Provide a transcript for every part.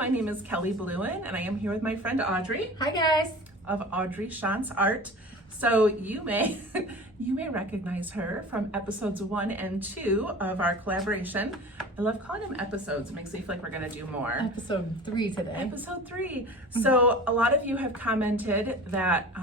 my name is Kelly Bluen, and I am here with my friend Audrey. Hi guys. Of Audrey Shantz Art. So you may recognize her from episodes 1 and 2 of our collaboration. I love calling them episodes. It makes me feel like we're gonna do more. Episode 3 today. Episode 3. So a lot of you have commented that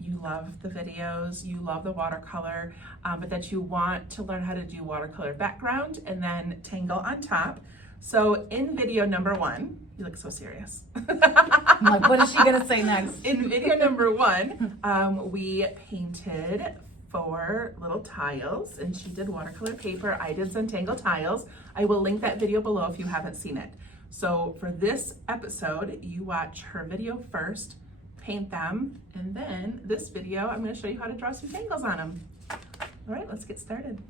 you love the videos, you love the watercolor, but that you want to learn how to do watercolor background and then Tangle on top. So in video number 1, you look so serious. I'm like, what is she gonna say next? In video number 1, we painted 4 little tiles, and she did watercolor paper. I did Zentangle tiles. I will link that video below if you haven't seen it. So for this episode, you watch her video first, paint them, and then this video, I'm going to show you how to draw some tangles on them. All right, let's get started.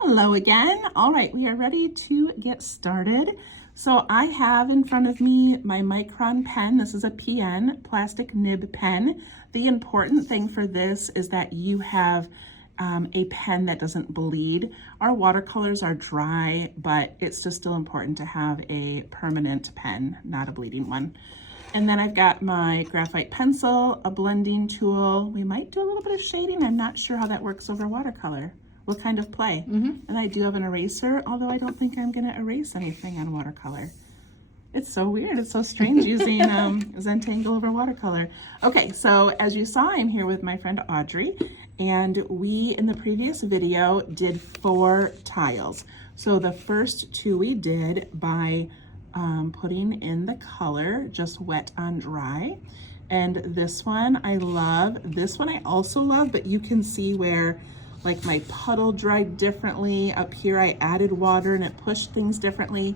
Hello again. All right, we are ready to get started. So I have in front of me my Micron pen. This is a PN, plastic nib pen. The important thing for this is that you have a pen that doesn't bleed. Our watercolors are dry, but it's just still important to have a permanent pen, not a bleeding one. And then I've got my graphite pencil, a blending tool. We might do a little bit of shading. I'm not sure how that works over watercolor. We'll kind of play. And I do have an eraser, although I don't think I'm gonna erase anything on watercolor. It's so weird, it's so strange using Zentangle over watercolor. Okay, so as you saw, I'm here with my friend Audrey, and we, in the previous video, did 4 tiles. So the first 2 we did by putting in the color, just wet on dry. And this one I love. This one I also love, but you can see where like my puddle dried differently. Up here I added water and it pushed things differently,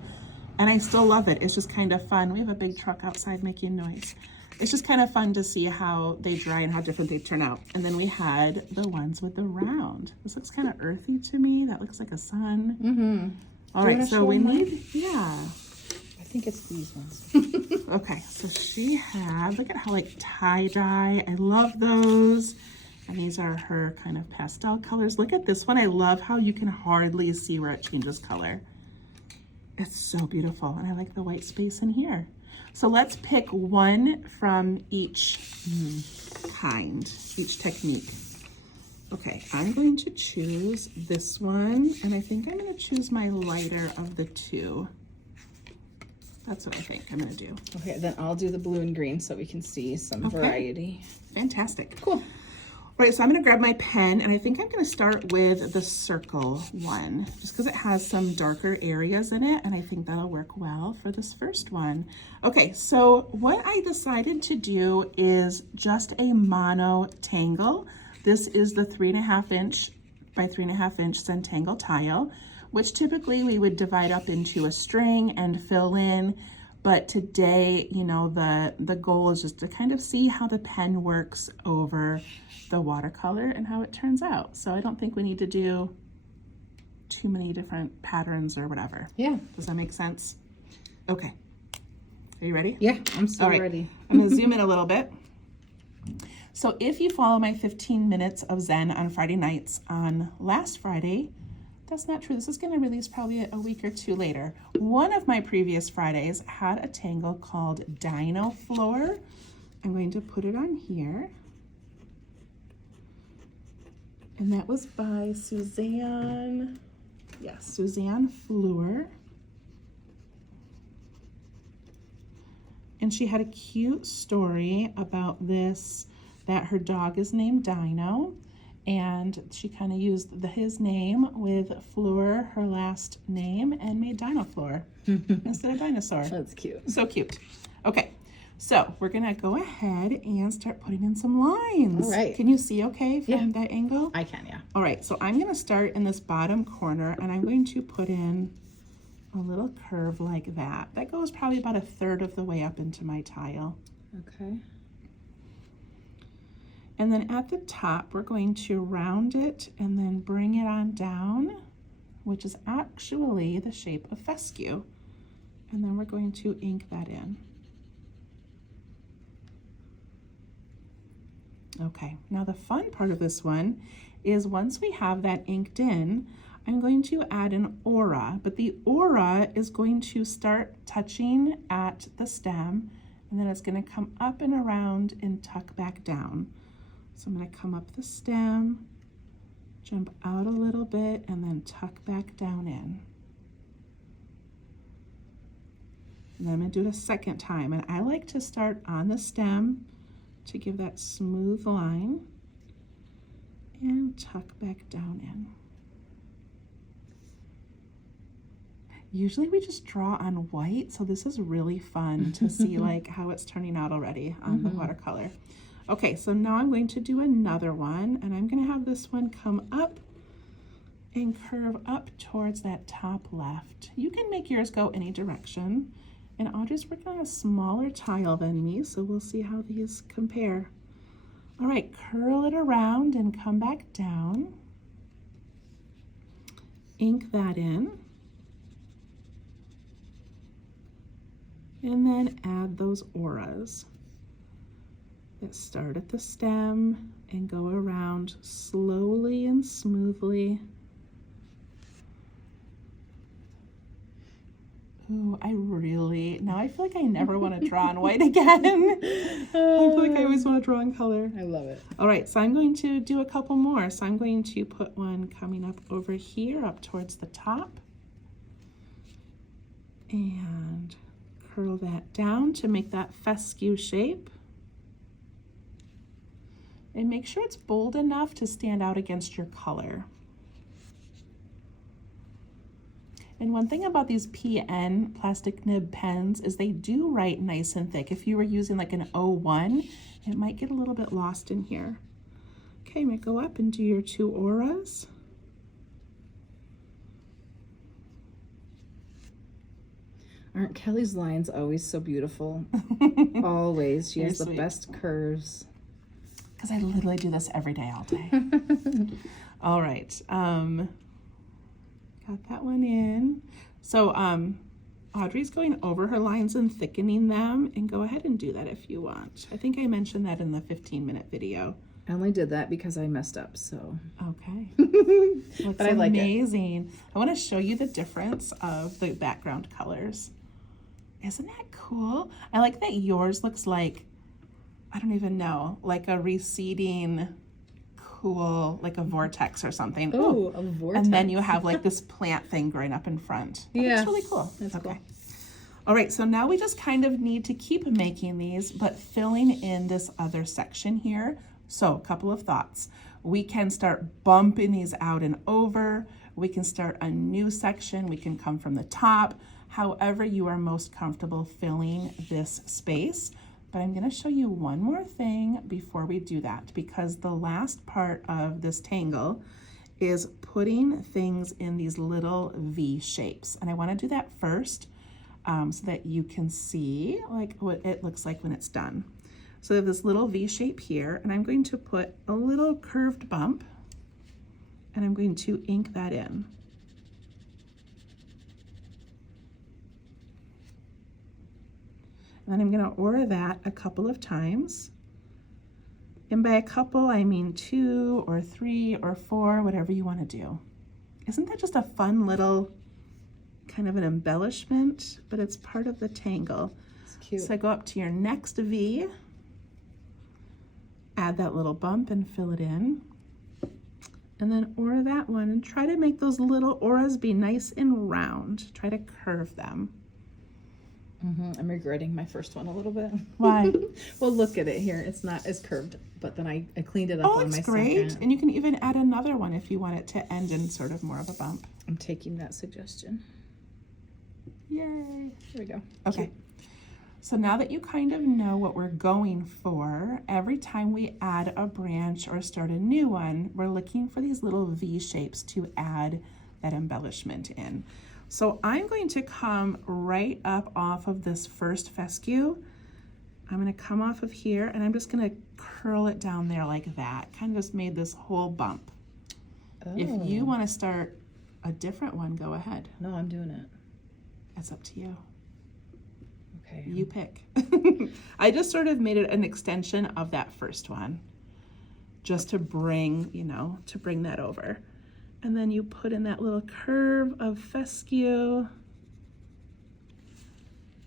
and I still love it. It's just kind of fun. We have a big truck outside making noise. It's just kind of fun to see how they dry and how different they turn out. And then we had the ones with the round. This looks kind of earthy to me. That looks like a sun. All right, so we need, I think it's these ones. Okay, so she had, look at how like tie-dye. I love those. And these are her kind of pastel colors. Look at this one. I love how you can hardly see where it changes color. It's so beautiful. And I like the white space in here. So let's pick one from each kind, each technique. Okay, I'm going to choose this one. And I think I'm going to choose my lighter of the 2. That's what I think I'm going to do. Okay, then I'll do the blue and green so we can see some variety. Fantastic. Cool. All right, so I'm gonna grab my pen, and I think I'm gonna start with the circle one, just because it has some darker areas in it, and I think that'll work well for this first one. Okay, so what I decided to do is just a mono tangle. This is the 3.5 inch by 3.5 inch Zentangle tile, which typically we would divide up into a string and fill in. But today, you know, the goal is just to kind of see how the pen works over the watercolor and how it turns out. So I don't think we need to do too many different patterns or whatever. Yeah. Does that make sense? Okay. Are you ready? Yeah, I'm so ready. I'm gonna zoom in a little bit. So if you follow my 15 minutes of Zen on Friday nights on last Friday, that's not true. This is going to release probably a week or 2 later. One of my previous Fridays had a tangle called Dino Floor. I'm going to put it on here. And that was by Suzanne. Yes, Suzanne Fleur. And she had a cute story about this, that her dog is named Dino. And she kind of used his name with Fleur, her last name, and made Dino Floor instead of dinosaur. That's cute. So cute. Okay, so we're gonna go ahead and start putting in some lines. All right. Can you see okay from that angle? I can, yeah. All right, so I'm gonna start in this bottom corner, and I'm going to put in a little curve like that. That goes probably about 1/3 of the way up into my tile. Okay. And then at the top, we're going to round it and then bring it on down, which is actually the shape of fescue. And then we're going to ink that in. Okay, now the fun part of this one is once we have that inked in, I'm going to add an aura, but the aura is going to start touching at the stem, and then it's going to come up and around and tuck back down. So I'm going to come up the stem, jump out a little bit, and then tuck back down in. And then I'm going to do it a second time, and I like to start on the stem to give that smooth line and tuck back down in. Usually we just draw on white, so this is really fun to see like how it's turning out already on the watercolor. Okay, so now I'm going to do another one, and I'm going to have this one come up and curve up towards that top left. You can make yours go any direction, and I'll just work on a smaller tile than me, so we'll see how these compare. All right, curl it around and come back down. Ink that in. And then add those auras that start at the stem and go around slowly and smoothly. Ooh, now I feel like I never want to draw on white again. I feel like I always want to draw in color. I love it. All right, so I'm going to do a couple more. So I'm going to put one coming up over here, up towards the top. And curl that down to make that fescue shape. And make sure it's bold enough to stand out against your color. And one thing about these PN plastic nib pens is they do write nice and thick. If you were using like an 01, it might get a little bit lost in here. Okay, I'm gonna go up and do your two auras. Aren't Kelly's lines always so beautiful? Always. She has the best curves. Because I literally do this every day, all day. All right. Got that one in. So Audrey's going over her lines and thickening them, and go ahead and do that if you want. I think I mentioned that in the 15-minute video. I only did that because I messed up, so. Okay. But I like it. Amazing. I want to show you the difference of the background colors. Isn't that cool? I like that yours looks like, I don't even know, like a receding, cool, like a vortex or something. Oh, a vortex. And then you have like this plant thing growing up in front. Yeah. That's really cool. That's cool. All right, so now we just kind of need to keep making these, but filling in this other section here. So a couple of thoughts. We can start bumping these out and over. We can start a new section. We can come from the top. However you are most comfortable filling this space. But I'm going to show you one more thing before we do that, because the last part of this tangle is putting things in these little V shapes. And I want to do that first so that you can see like what it looks like when it's done. So I have this little V shape here, and I'm going to put a little curved bump, and I'm going to ink that in. And then I'm going to aura that a couple of times. And by a couple, I mean 2 or 3 or 4, whatever you want to do. Isn't that just a fun little kind of an embellishment? But it's part of the tangle. It's cute. So I go up to your next V, add that little bump and fill it in. And then aura that one, and try to make those little auras be nice and round. Try to curve them. I'm regretting my first one a little bit. Why? Well, look at it here. It's not as curved, but then I cleaned it up on my it's great. second. And you can even add another one if you want it to end in sort of more of a bump. I'm taking that suggestion. Yay. There we go. Okay. So now that you kind of know what we're going for, every time we add a branch or start a new one, we're looking for these little V shapes to add that embellishment in. So I'm going to come right up off of this first fescue. I'm going to come off of here, and I'm just going to curl it down there like that. Kind of just made this whole bump. Oh. If you want to start a different one, go ahead. No, I'm doing it. It's up to you. Okay. You pick. I just sort of made it an extension of that first one, just to bring, to bring that over. And then you put in that little curve of fescue.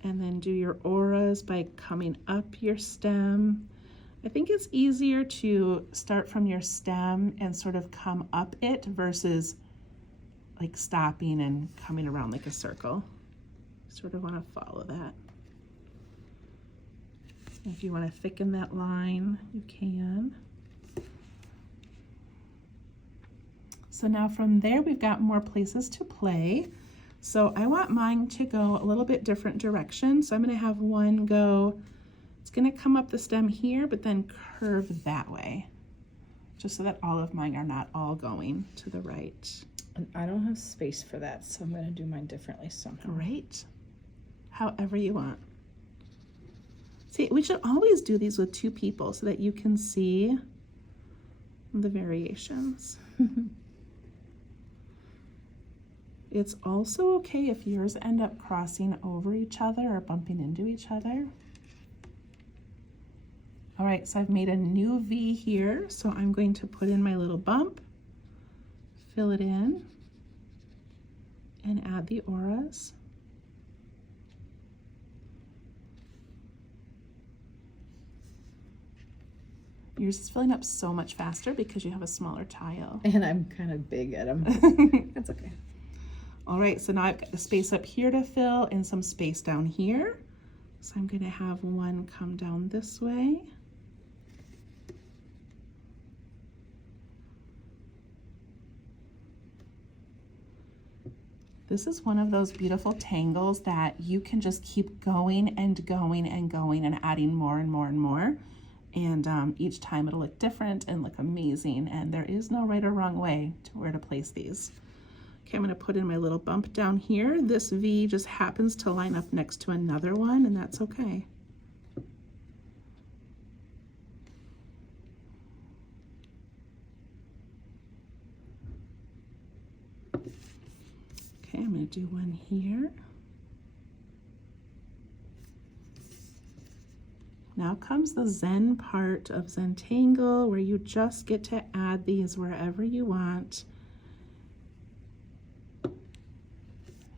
And then do your auras by coming up your stem. I think it's easier to start from your stem and sort of come up it versus like stopping and coming around like a circle. Sort of want to follow that. If you want to thicken that line, you can. So now from there, we've got more places to play. So I want mine to go a little bit different direction. So I'm going to have one go, it's going to come up the stem here, but then curve that way, just so that all of mine are not all going to the right. And I don't have space for that, so I'm going to do mine differently somehow. Great. However you want. See, we should always do these with two people so that you can see the variations. It's also okay if yours end up crossing over each other or bumping into each other. All right, so I've made a new V here, so I'm going to put in my little bump, fill it in, and add the auras. Yours is filling up so much faster because you have a smaller tile. And I'm kind of big at them. That's okay. All right, so now I've got the space up here to fill and some space down here. So I'm gonna have one come down this way. This is one of those beautiful tangles that you can just keep going and going and going and adding more and more and more. And each time it'll look different and look amazing. And there is no right or wrong way to where to place these. Okay, I'm gonna put in my little bump down here. This V just happens to line up next to another one, and that's okay. Okay, I'm gonna do one here. Now comes the Zen part of Zentangle, where you just get to add these wherever you want.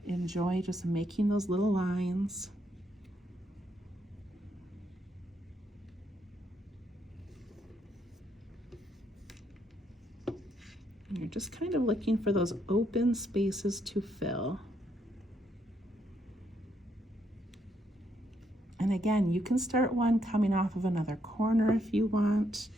Enjoy just making those little lines. And you're just kind of looking for those open spaces to fill. And again, you can start one coming off of another corner if you want.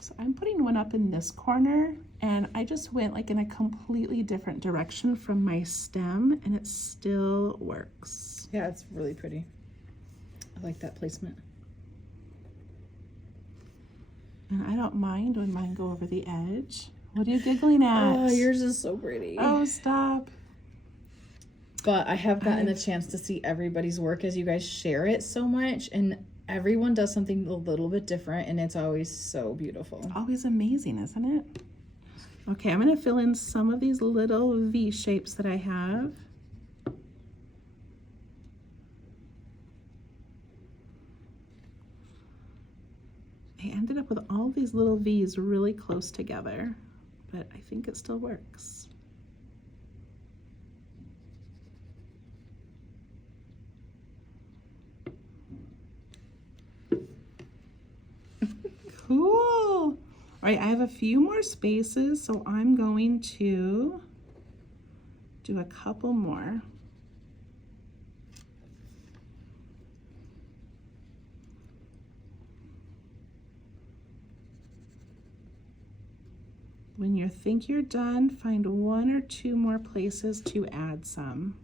So I'm putting one up in this corner, and I just went like in a completely different direction from my stem, and it still works. Yeah, it's really pretty. I like that placement. And I don't mind when mine go over the edge. What are you giggling at? Oh, yours is so pretty. Oh, stop. But I have gotten a chance to see everybody's work as you guys share it so much, and everyone does something a little bit different, and it's always so beautiful. Always amazing, isn't it? Okay, I'm going to fill in some of these little V shapes that I have. I ended up with all these little V's really close together, but I think it still works. Cool. All right, I have a few more spaces, so I'm going to do a couple more. When you think you're done, find one or two more places to add some.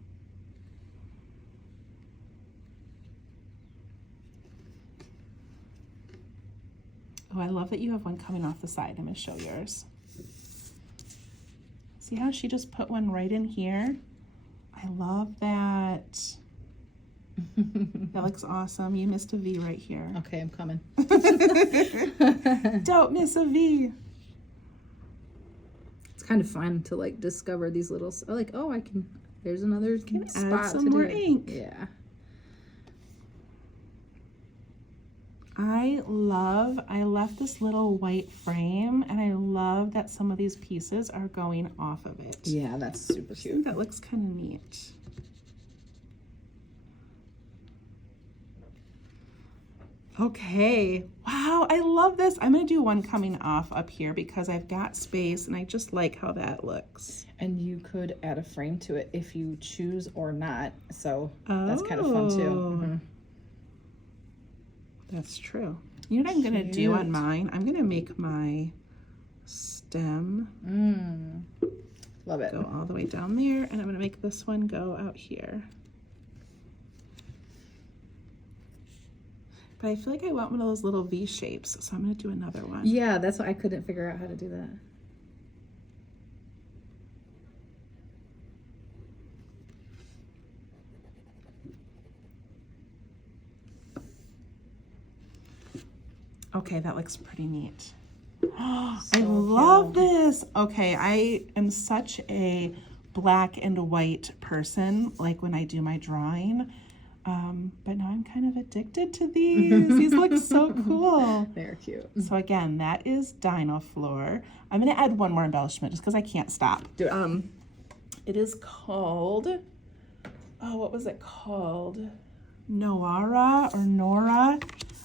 Oh, I love that you have one coming off the side. I'm going to show yours. See how she just put one right in here? I love that. That looks awesome. You missed a V right here. Okay, I'm coming. Don't miss a V. It's kind of fun to like discover these little, like, oh, I can, there's another Can spot add some to more do. ink. Yeah. I left this little white frame, and I love that some of these pieces are going off of it. Yeah, that's super I think cute. that looks kind of neat. Okay, wow, I love this. I'm gonna do one coming off up here because I've got space and I just like how that looks. And you could add a frame to it if you choose or not. So that's kind of fun too. Mhm. That's true. You know what I'm gonna do on mine? I'm gonna make my stem Love it. go all the way down there, and I'm gonna make this one go out here. But I feel like I want one of those little V shapes, so I'm gonna do another one. Yeah, that's why I couldn't figure out how to do that. Okay, that looks pretty neat. I So love cute. this. Okay, I am such a black and white person, like when I do my drawing. But now I'm kind of addicted to these. These look so cool. They're cute. So again, that is Dino Floor. I'm gonna add one more embellishment just because I can't stop. Do it. It is called, oh, what was it called? Noara or Nora.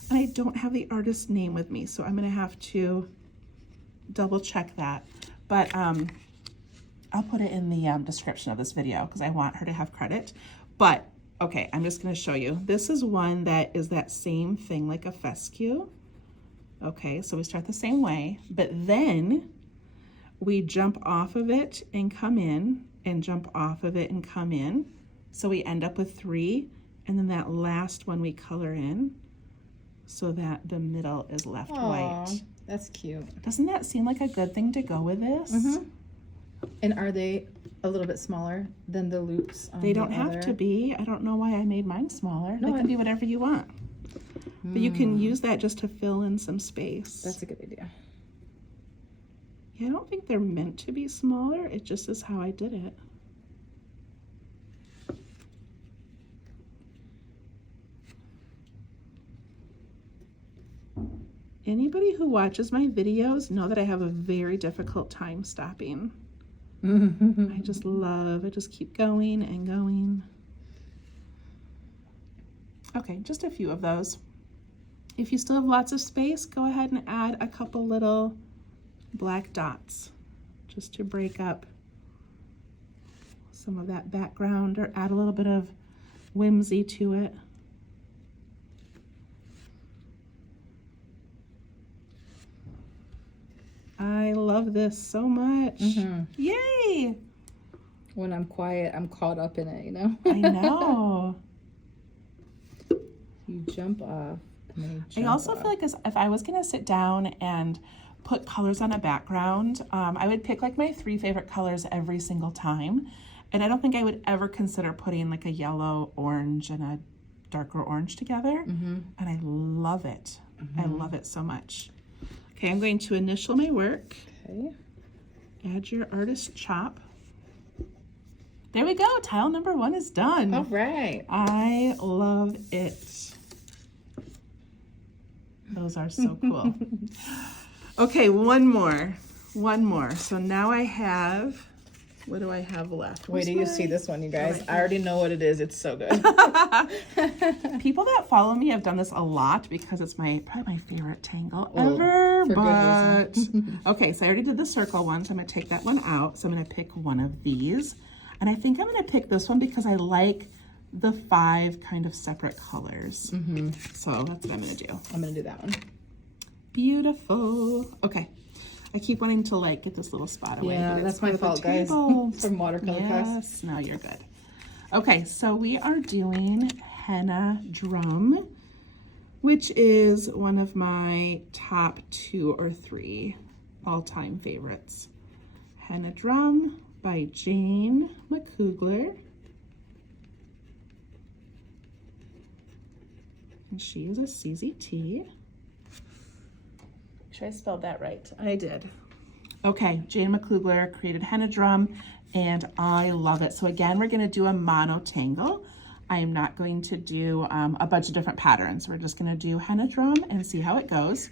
And I don't have the artist's name with me, so I'm gonna have to double check that. But I'll put it in the description of this video because I want her to have credit. But okay, I'm just gonna show you. This is one that is that same thing like a fescue. Okay, so we start the same way, but then we jump off of it and come in, and jump off of it and come in. So we end up with 3, and then that last one we color in so that the middle is left white. That's cute. Doesn't that seem like a good thing to go with this? And are they a little bit smaller than the loops on They the don't have other? to be. I don't know why I made mine smaller. No, They can be whatever you want. But you can use that just to fill in some space. That's a good idea. Yeah, I don't think they're meant to be smaller. It just is how I did it. Anybody who watches my videos know that I have a very difficult time stopping. I just keep going and going. Okay, just a few of those. If you still have lots of space, go ahead and add a couple little black dots just to break up some of that background or add a little bit of whimsy to it. I love this so much. Yay! When I'm quiet, I'm caught up in it, you know? I know. You jump off. And then you I jump also off. feel like if I was gonna sit down and put colors on a background, I would pick like my 3 favorite colors every single time. And I don't think I would ever consider putting like a yellow, orange, and a darker orange together. And I love it. I love it so much. Okay, I'm going to initial my work. Okay. Add your artist chop. There we go. Tile number 1 is done. All right. I love it. Those are so cool. Okay, one more. So now I have, what do I have left? Wait till you see this one, you guys. right I already know what it is. It's so good. People that follow me have done this a lot because it's probably my favorite tangle Oh, ever. for good But reason. okay, so I already did the circle one, so I'm gonna take that one out. So I'm gonna pick one of these. And I think I'm gonna pick this one because I like the 5 kind of separate colors. So that's what I'm gonna do. I'm gonna do that one. Beautiful. Okay. I keep wanting to like get this little spot away. Yeah, but it's that's my for the fault, guys. table. From watercolor class. Yes, no, you're good. Okay, so we are doing Henna Drum, which is one of my top 2 or 3 all-time favorites. Henna Drum by Jane McCougler. And she is a CZT. Make sure I spelled that right. I did. Okay, Jane McCougler created Henna Drum, and I love it. So again, we're gonna do a mono tangle. I am not going to do a bunch of different patterns. We're just gonna do henna drum and see how it goes.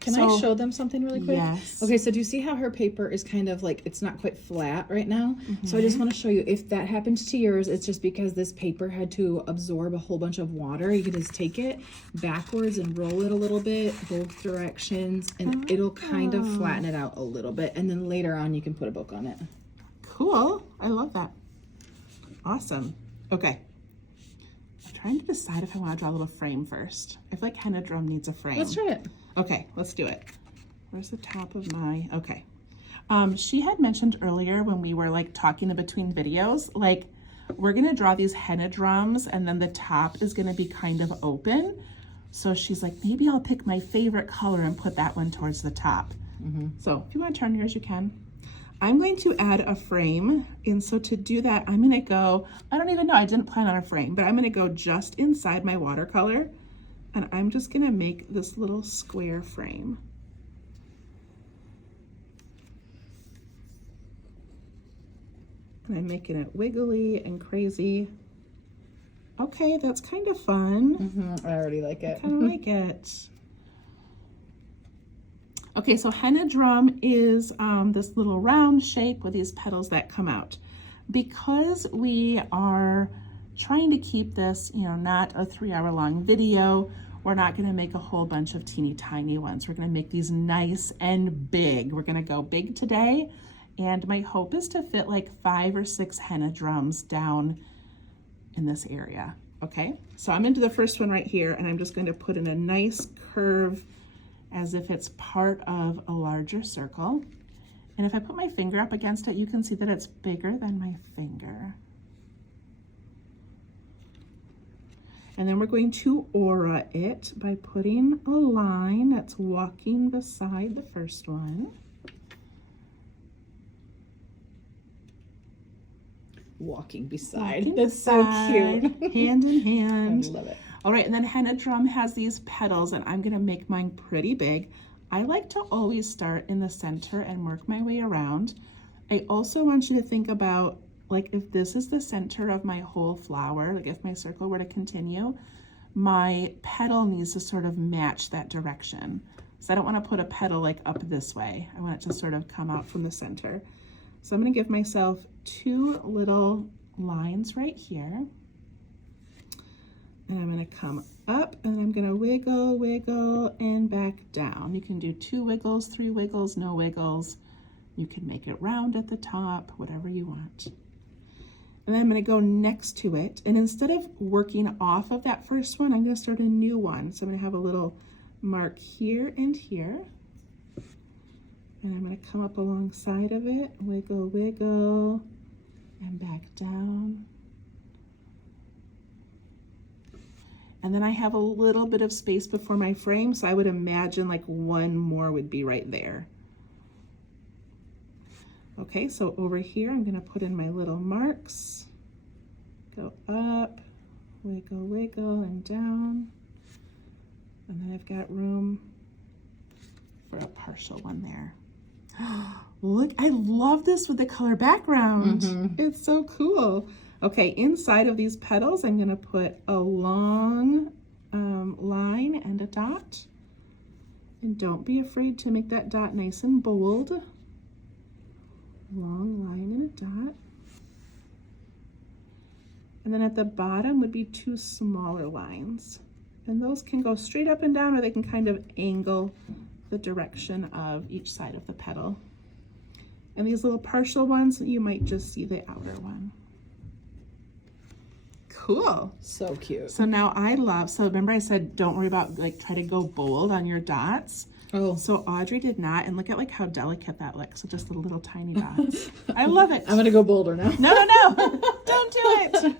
Can I show them something really quick? Yes. Okay, so do you see how her paper is kind of like, it's not quite flat right now? So I just want to show you, if that happens to yours, it's just because this paper had to absorb a whole bunch of water. You can just take it backwards and roll it a little bit, both directions, and it'll kind of flatten it out a little bit. And then later on, you can put a book on it. Cool. I love that. Awesome. Okay. I'm trying to decide if I want to draw a little frame first. I feel like henna drum needs a frame. Let's try it. Okay, let's do it. Where's the top of my, okay. She had mentioned earlier when we were like talking in between videos, like we're gonna draw these henna drums and then the top is gonna be kind of open. So she's like, maybe I'll pick my favorite color and put that one towards the top. So if you wanna turn yours, you can. I'm going to add a frame. And so to do that, I'm gonna go, I don't even know, I didn't plan on a frame, but I'm gonna go just inside my watercolor. And I'm just gonna make this little square frame. And I'm making it wiggly and crazy. Okay, that's kind of fun. I already like it. I kind of like it. Okay, so henna drum is this little round shape with these petals that come out. Because we are trying to keep this, you know, not a 3-hour-long video, we're not gonna make a whole bunch of teeny tiny ones. We're gonna make these nice and big. We're gonna go big today. And my hope is to fit like 5 or 6 henna drums down in this area. Okay, so I'm into the first one right here, and I'm just going to put in a nice curve as if it's part of a larger circle. And if I put my finger up against it, you can see that it's bigger than my finger. And then we're going to aura it by putting a line that's walking beside the first one. Walking beside. Walking That's beside, so cute. hand in hand. I love it. All right, and then henna drum has these petals, and I'm gonna make mine pretty big. I like to always start in the center and work my way around. I also want you to think about, like, if this is the center of my whole flower, like if my circle were to continue, my petal needs to sort of match that direction. So I don't want to put a petal like up this way. I want it to sort of come out from the center. So I'm going to give myself 2 little lines right here. And I'm going to come up and I'm going to wiggle, wiggle, and back down. You can do 2 wiggles, 3 wiggles, no wiggles. You can make it round at the top, whatever you want. And then I'm going to go next to it. And instead of working off of that first one, I'm going to start a new one. So I'm going to have a little mark here and here. And I'm going to come up alongside of it, wiggle, wiggle, and back down. And then I have a little bit of space before my frame, so I would imagine like 1 more would be right there. Okay, so over here, I'm going to put in my little marks. Go up, wiggle, wiggle, and down. And then I've got room for a partial one there. Look, I love this with the color background. It's so cool. Okay, inside of these petals, I'm gonna put a long line and a dot. And don't be afraid to make that dot nice and bold. Long line and a dot. And then at the bottom would be 2 smaller lines. And those can go straight up and down, or they can kind of angle the direction of each side of the petal. And these little partial ones, you might just see the outer one. Cool. So cute. So now so remember I said don't worry about, like, try to go bold on your dots. Oh. So Audrey did not, and look at like how delicate that looks. So just the little tiny dots. I love it. I'm gonna go bolder now. No. Don't do it.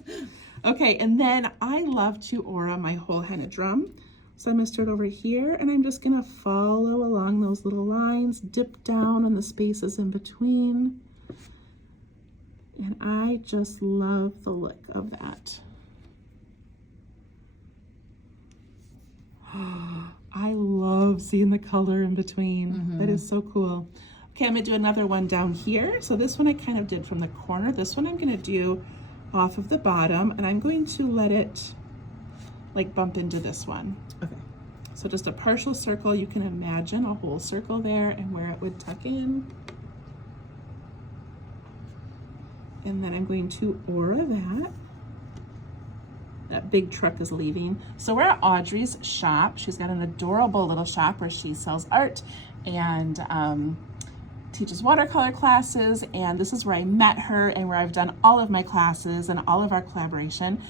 Okay, and then I love to aura my whole henna drum. So I'm gonna start over here, and I'm just gonna follow along those little lines, dip down on the spaces in between. And I just love the look of that. I love seeing the color in between. That is so cool. Okay, I'm gonna do another one down here. So this one I kind of did from the corner. This one I'm gonna do off of the bottom, and I'm going to let it like bump into this one. Okay. So just a partial circle. You can imagine a whole circle there and where it would tuck in. And then I'm going to aura that. That big truck is leaving. So we're at Audrey's shop. She's got an adorable little shop where she sells art and teaches watercolor classes. And this is where I met her and where I've done all of my classes and all of our collaboration.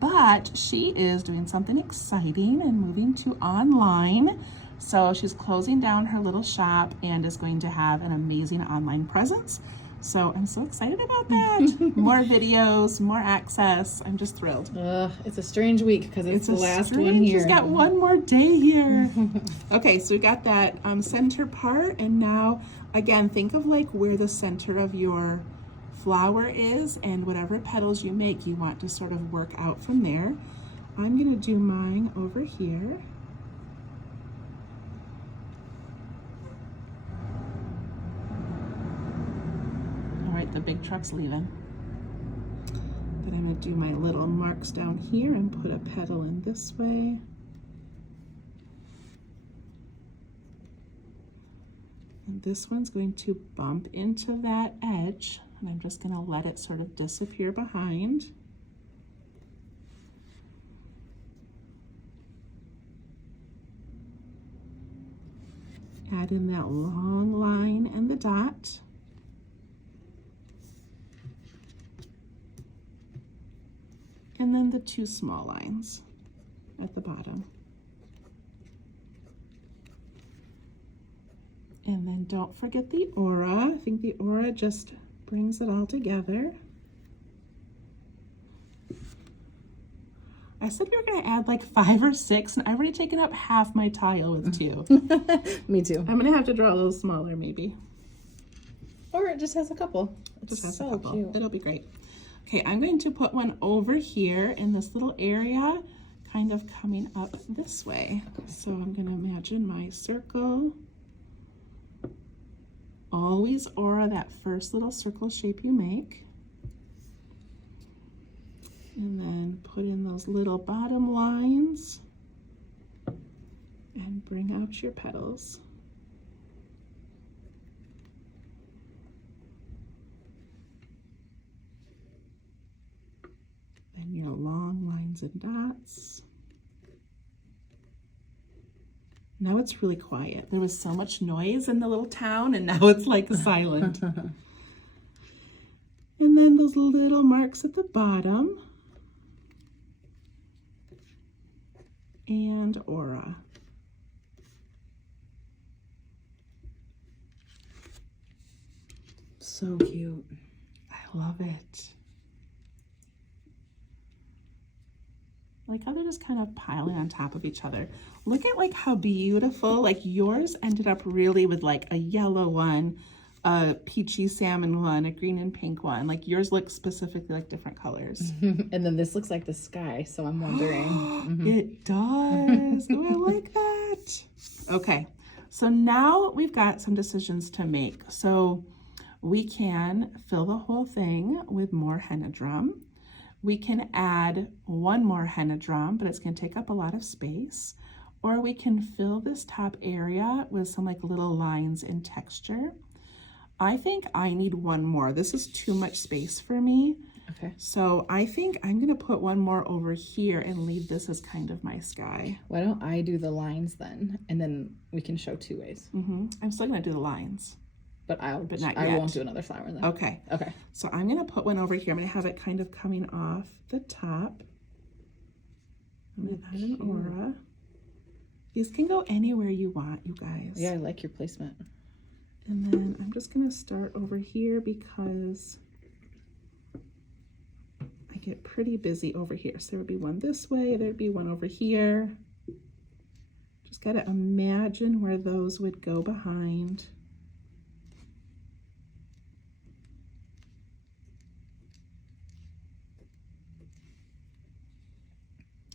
But she is doing something exciting and moving to online. So she's closing down her little shop and is going to have an amazing online presence. So I'm so excited about that. More videos, more access. I'm just thrilled. It's a strange week because it's the last one here. She's got one more day here. Okay, so we got that center part, and now again, think of like where the center of your flower is, and whatever petals you make, you want to sort of work out from there. I'm gonna do mine over here. The big truck's leaving. But I'm going to do my little marks down here and put a petal in this way. And this one's going to bump into that edge, and I'm just going to let it sort of disappear behind. Add in that long line and the dot. And then the two small lines at the bottom. And then don't forget the aura. I think the aura just brings it all together. I said we were gonna add like 5 or 6, and I've already taken up half my tile with 2. Me too. I'm gonna have to draw a little smaller maybe. Or it just has a couple. It just has so a couple. cute. It'll be great. Okay, I'm going to put one over here in this little area, kind of coming up this way. So I'm going to imagine my circle. Always aura that first little circle shape you make. And then put in those little bottom lines and bring out your petals. And your long lines and dots. Now it's really quiet. There was so much noise in the little town, and now it's like silent. And then those little marks at the bottom. And aura. So cute. I love it. Like how they're just kind of piling on top of each other. Look at like how beautiful, like yours ended up really with like a yellow one, a peachy salmon one, a green and pink one. Like yours looks specifically like different colors. And then this looks like the sky, so I'm wondering. It does. Oh, I like that. Okay, so now we've got some decisions to make. So we can fill the whole thing with more henna drum. We can add one more henna drum, but it's going to take up a lot of space. Or we can fill this top area with some like little lines and texture. I think I need one more. This is too much space for me. Okay. So I think I'm going to put one more over here and leave this as kind of my sky. Why don't I do the lines then? And then we can show 2 ways. I'm still going to do the lines. But I not won't yet. do another flower then. Okay. Okay. So I'm going to put one over here. I'm going to have it kind of coming off the top. I'm going to add an aura. These can go anywhere you want, you guys. Yeah, I like your placement. And then I'm just going to start over here because I get pretty busy over here. So there would be one this way, there'd be one over here. Just got to imagine where those would go behind.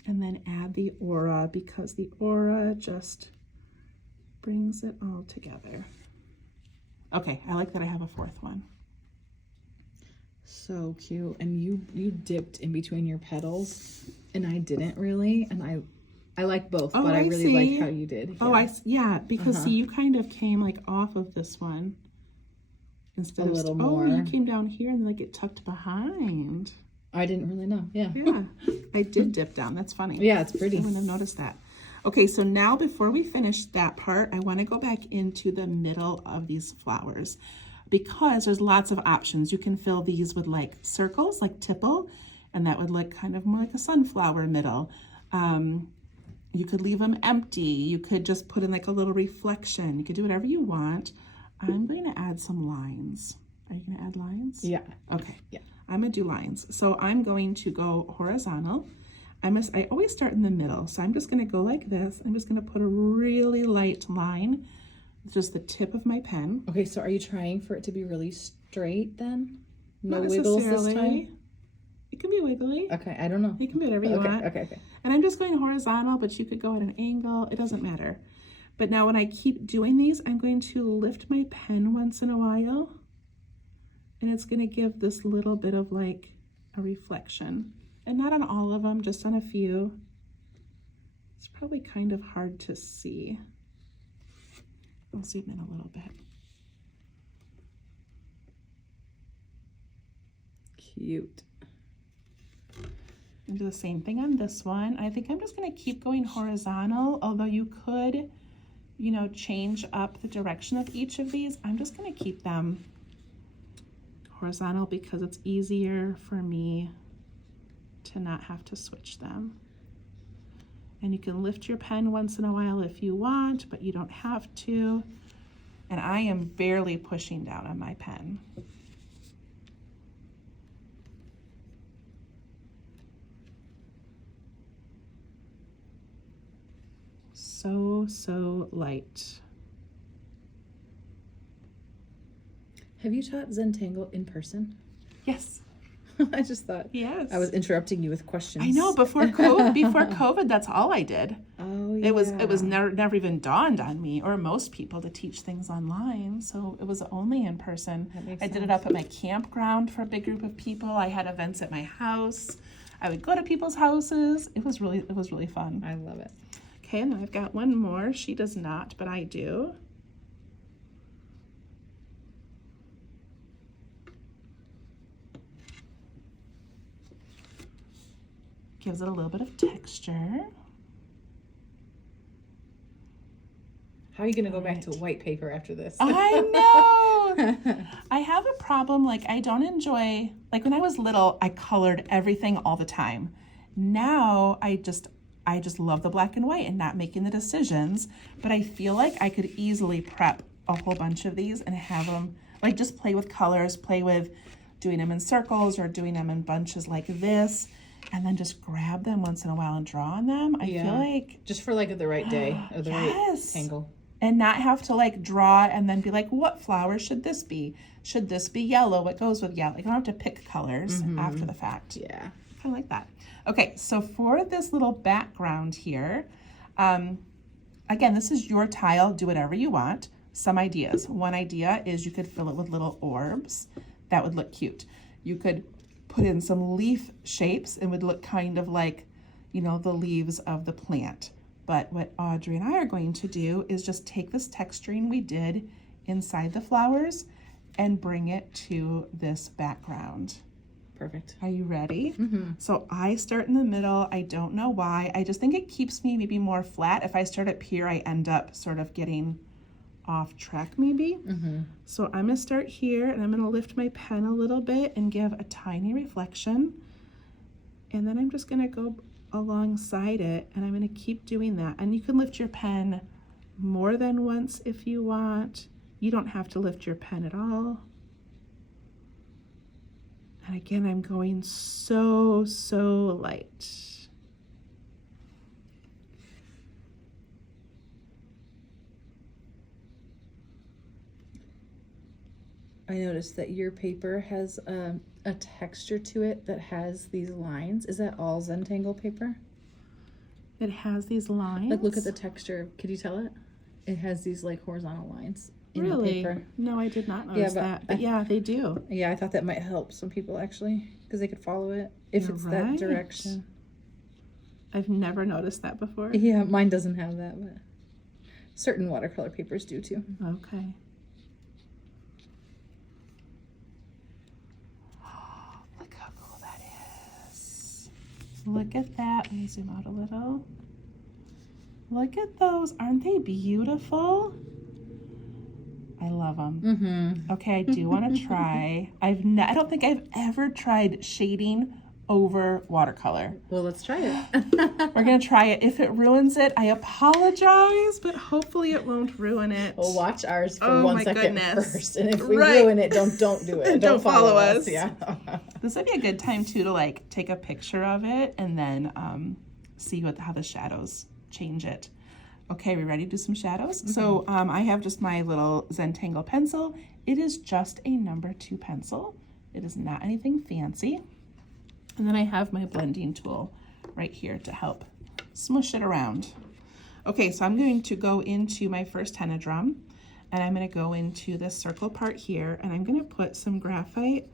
And then add the aura because the aura just brings it all together. Okay, I like that I have a 4th one. So cute. And you dipped in between your petals, and I didn't really. And I like both, Oh, but I I really see. like how you did. Oh, yeah, because Uh-huh. see, you kind of came like off of this one instead A of little oh, more. you came down here and like it tucked behind. I didn't really know. Yeah. Yeah, I did dip down. That's funny. Yeah, it's pretty. I wouldn't have noticed that. Okay, so now before we finish that part, I want to go back into the middle of these flowers because there's lots of options. You can fill these with like circles, like tipple, and that would look kind of more like a sunflower middle. You could leave them empty. You could just put in like a little reflection. You could do whatever you want. I'm going to add some lines. Are you going to add lines? Yeah. Okay. Yeah. I'm going to do lines. So I'm going to go horizontal. I always start in the middle. So I'm just going to go like this. I'm just going to put a really light line with just the tip of my pen. Okay, so are you trying for it to be really straight then? No Not wiggles this necessarily. time? It can be wiggly. Okay, I don't know. You can do whatever you Okay, want. okay. And I'm just going horizontal, but you could go at an angle. It doesn't matter. But now when I keep doing these, I'm going to lift my pen once in a while. And it's going to give this little bit of like a reflection. And not on all of them, just on a few. It's probably kind of hard to see. I'll zoom in a little bit. Cute. And do the same thing on this one. I think I'm just going to keep going horizontal, although you could, you know, change up the direction of each of these. I'm just going to keep them horizontal because it's easier for me to not have to switch them. And you can lift your pen once in a while if you want, but you don't have to. And I am barely pushing down on my pen. So light. Have you taught Zentangle in person? Yes. I just thought Yes. I was interrupting you with questions. I know, before COVID, that's all I did. Oh, yeah. It was never even dawned on me or most people to teach things online. So it was only in person. That makes I did sense. it up at my campground for a big group of people. I had events at my house. I would go to people's houses. It was really fun. I love it. Okay, and then I've got one more. She does not, but I do. Gives it a little bit of texture. How are you going to go back to white paper after this? I know. I have a problem, like I don't enjoy, like when I was little, I colored everything all the time. Now I just love the black and white and not making the decisions, but I feel like I could easily prep a whole bunch of these and have them, like just play with colors, play with doing them in circles or doing them in bunches like this, and then just grab them once in a while and draw on them. I feel like just for like the right day or the right Yes. angle. And not have to like draw and then be like, what flower should this be? Should this be yellow? What goes with yellow? Like I don't have to pick colors after the fact. Yeah. Kind of like that. Okay, so for this little background here, again, this is your tile. Do whatever you want. Some ideas. One idea is you could fill it with little orbs. That would look cute. You could put in some leaf shapes and would look kind of like, you know, the leaves of the plant. But what Audrey and I are going to do is just take this texturing we did inside the flowers and bring it to this background. Perfect. Are you ready? Mm-hmm. So I start in the middle. I don't know why. I just think it keeps me maybe more flat. If I start up here, I end up sort of getting off track maybe. Mm-hmm. So I'm gonna start here and I'm gonna lift my pen a little bit and give a tiny reflection. And then I'm just gonna go alongside it and I'm going to keep doing that. And you can lift your pen more than once if you want. You don't have to lift your pen at all. And again, I'm going so light. I noticed that your paper has a texture to it that has these lines. Is that all Zentangle paper? It has these lines. Like, look at the texture. Could you tell it? It has these like horizontal lines. in the Really? paper. No, I did not notice that. But yeah, they do. Yeah, I thought that might help some people actually, because they could follow it if You're it's right. that direction. I've never noticed that before. Yeah, mine doesn't have that, but certain watercolor papers do too. Okay. Look how cool that is. Look at that. Let me zoom out a little. Look at those. Aren't they beautiful? I love them. Mm-hmm. Okay, I do want to try. I don't think I've ever tried shading over watercolor. Well, let's try it. We're going to try it. If it ruins it, I apologize, but hopefully it won't ruin it. We'll watch ours for Oh 1 my second goodness. first. And if we Right. ruin it, don't do it. Don't follow us. Yeah. This would be a good time too to like take a picture of it and then see how the shadows change it. Okay, we ready to do some shadows? Mm-hmm. So I have just my little Zentangle pencil. It is just a number 2 pencil. It is not anything fancy. And then I have my blending tool right here to help smush it around. Okay, so I'm going to go into my first henna drum, and I'm going to go into this circle part here, and I'm going to put some graphite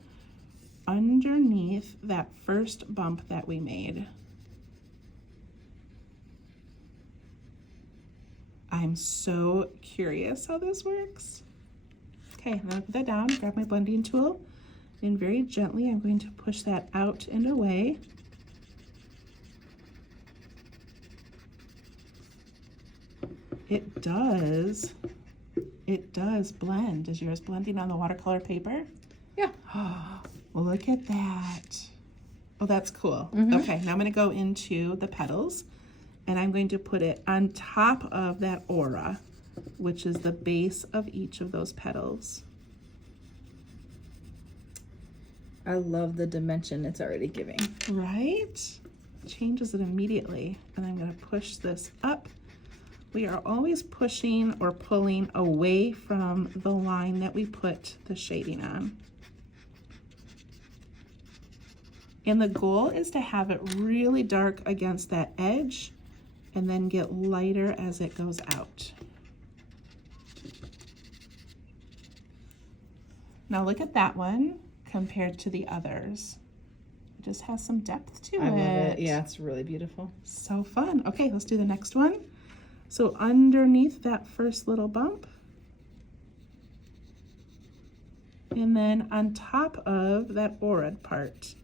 underneath that first bump that we made. I'm so curious how this works. Okay, I'm gonna put that down, grab my blending tool, and very gently I'm going to push that out and away. It does blend. Is yours blending on the watercolor paper? Yeah. Well, look at that. Oh, that's cool. Mm-hmm. Okay, now I'm gonna go into the petals, and I'm going to put it on top of that aura, which is the base of each of those petals. I love the dimension it's already giving. Right? Changes it immediately. And I'm going to push this up. We are always pushing or pulling away from the line that we put the shading on. And the goal is to have it really dark against that edge and then get lighter as it goes out. Now look at that one compared to the others. It just has some depth to it. I love it. Yeah, it's really beautiful. So fun. Okay, let's do the next one. So underneath that first little bump, and then on top of that aura part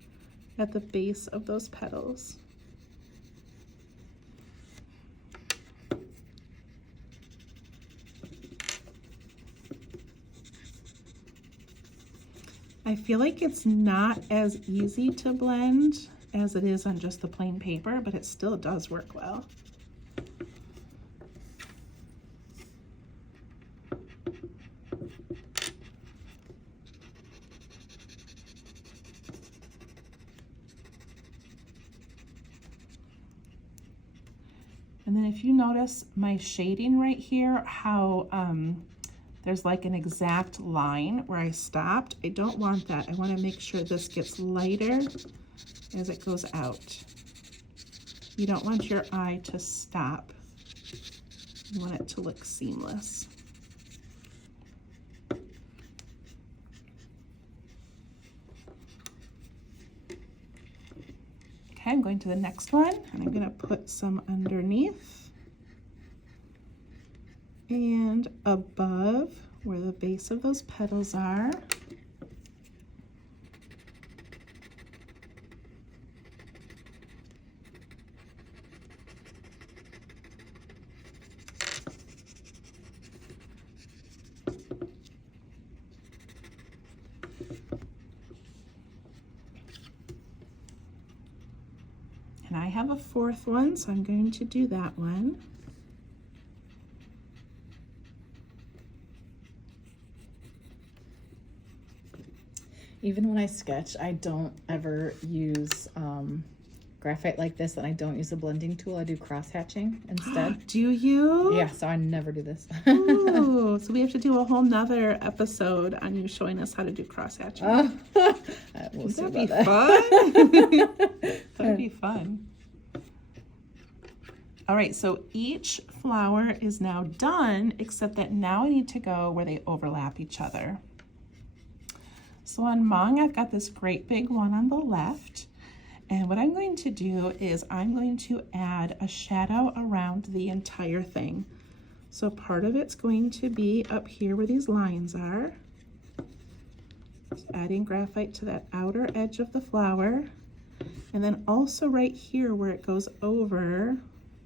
at the base of those petals. I feel like it's not as easy to blend as it is on just the plain paper, but it still does work well. And then if you notice my shading right here, how there's like an exact line where I stopped. I don't want that. I want to make sure this gets lighter as it goes out. You don't want your eye to stop. You want it to look seamless. Okay, I'm going to the next one, and I'm going to put some underneath and above where the base of those petals are. And I have a fourth one, so I'm going to do that one. Even when I sketch, I don't ever use graphite like this, and I don't use a blending tool. I do cross hatching instead. Do you? Yeah, so I never do this. Ooh, so we have to do a whole nother episode on you showing us how to do cross hatching. We'll see That'd be about that. fun. That'd be fun. All right, so each flower is now done, except that now I need to go where they overlap each other. So on Mong, I've got this great big one on the left. And what I'm going to do is I'm going to add a shadow around the entire thing. So part of it's going to be up here where these lines are. Just adding graphite to that outer edge of the flower. And then also right here where it goes over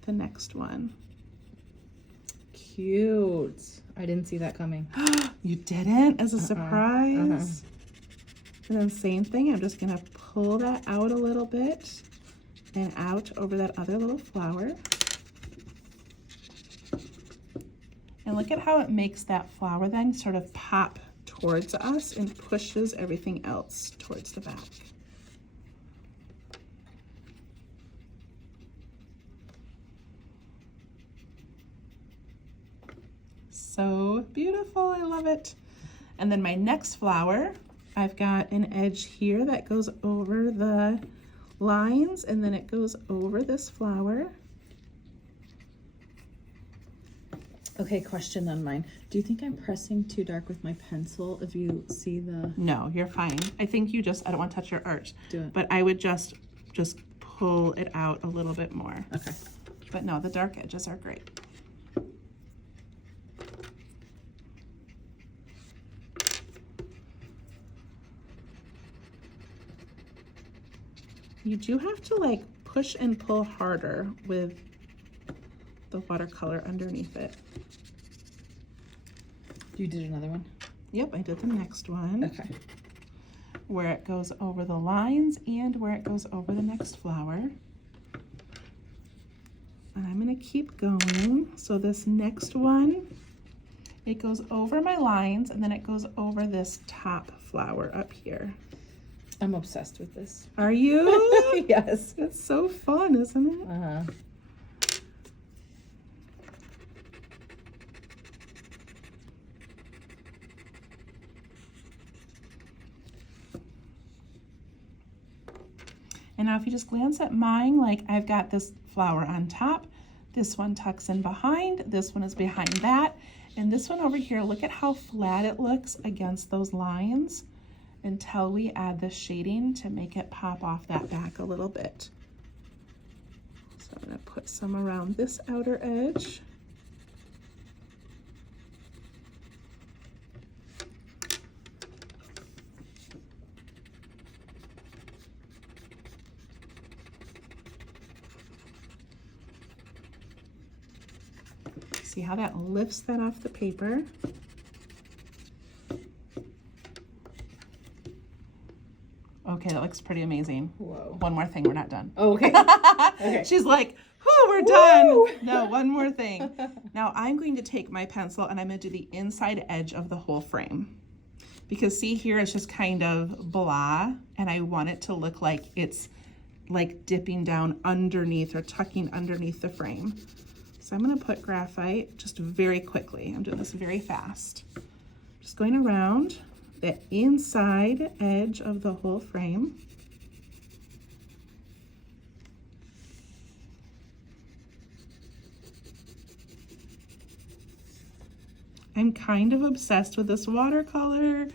the next one. Cute. I didn't see that coming. You didn't? As a surprise? And then same thing, I'm just gonna pull that out a little bit and out over that other little flower. And look at how it makes that flower then sort of pop towards us and pushes everything else towards the back. So beautiful, I love it. And then my next flower, I've got an edge here that goes over the lines and then it goes over this flower. Okay, question on mine. Do you think I'm pressing too dark with my pencil if you see the... No, you're fine. I think you just, I don't want to touch your art. Do it. But I would just pull it out a little bit more. Okay. But no, the dark edges are great. You do have to like push and pull harder with the watercolor underneath it. You did another one? Yep, I did the next one. Okay. Where it goes over the lines and where it goes over the next flower. And I'm gonna keep going. So this next one, it goes over my lines and then it goes over this top flower up here. I'm obsessed with this. Are you? Yes. It's so fun, isn't it? Uh-huh. And now if you just glance at mine, like I've got this flower on top, this one tucks in behind, this one is behind that, and this one over here, look at how flat it looks against those lines until we add the shading to make it pop off that back a little bit. So I'm gonna put some around this outer edge. See how that lifts that off the paper? Okay, that looks pretty amazing. Whoa. One more thing, we're not done. Oh, okay. Okay. She's like, oh, we're done. No, one more thing. Now I'm going to take my pencil and I'm gonna do the inside edge of the whole frame. Because see here, it's just kind of blah, and I want it to look like it's like dipping down underneath or tucking underneath the frame. So I'm gonna put graphite just very quickly. I'm doing this very fast. Just going around the inside edge of the whole frame. I'm kind of obsessed with this watercolor.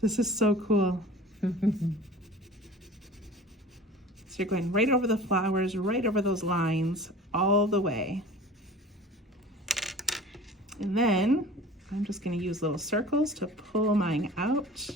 This is so cool. So you're going right over the flowers, right over those lines, all the way. And then I'm just going to use little circles to pull mine out.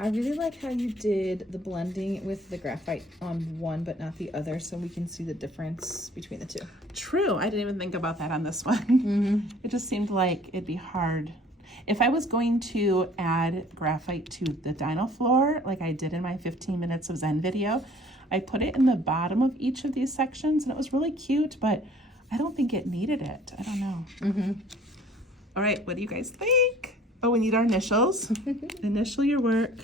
I really like how you did the blending with the graphite on one but not the other, so we can see the difference between the two. True, I didn't even think about that on this one. Mm-hmm. It just seemed like it'd be hard. If I was going to add graphite to the Dino floor, like I did in my 15 minutes of Zen video, I put it in the bottom of each of these sections and it was really cute, but I don't think it needed it. I don't know. Mm-hmm. All right, what do you guys think? Oh, we need our initials. Initial your work.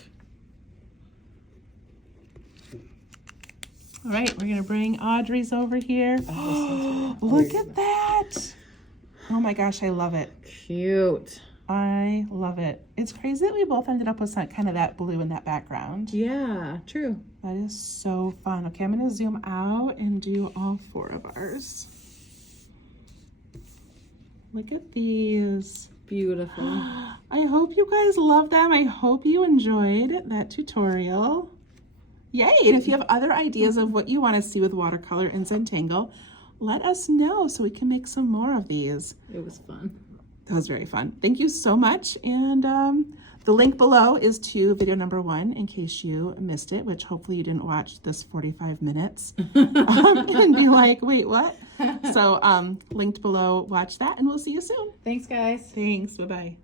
All right, we're gonna bring Audrey's over here. Oh, look at that. Oh my gosh, I love it. Cute. I love it. It's crazy that we both ended up with some, kind of that blue in that background. Yeah, true. That is so fun. Okay, I'm gonna zoom out and do all 4 of ours. Look at these. Beautiful. I hope you guys love them. I hope you enjoyed that tutorial. Yay! And if you have other ideas of what you want to see with watercolor and Zentangle, let us know so we can make some more of these. It was fun. That was very fun. Thank you so much. And the link below is to video number 1 in case you missed it, which hopefully you didn't watch this 45 minutes and be like, wait, what? So linked below, watch that, and we'll see you soon. Thanks, guys. Thanks. Bye-bye.